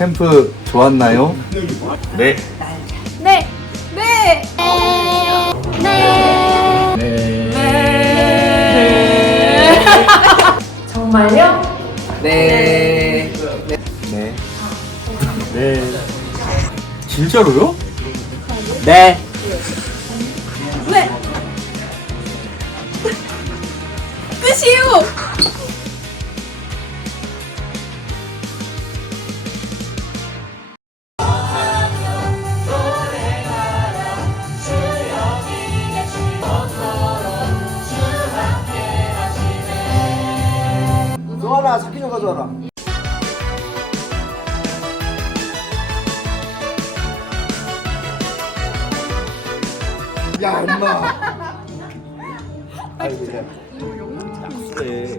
캠프 좋았나요? 네. 네. 네. 네. 네. 네. 네. 정말요? 네. 네. 네. 네. 진짜로요? 네. 네. 끝이에요. 떨어져라. 야 엄마. 아이고 야. 약수래.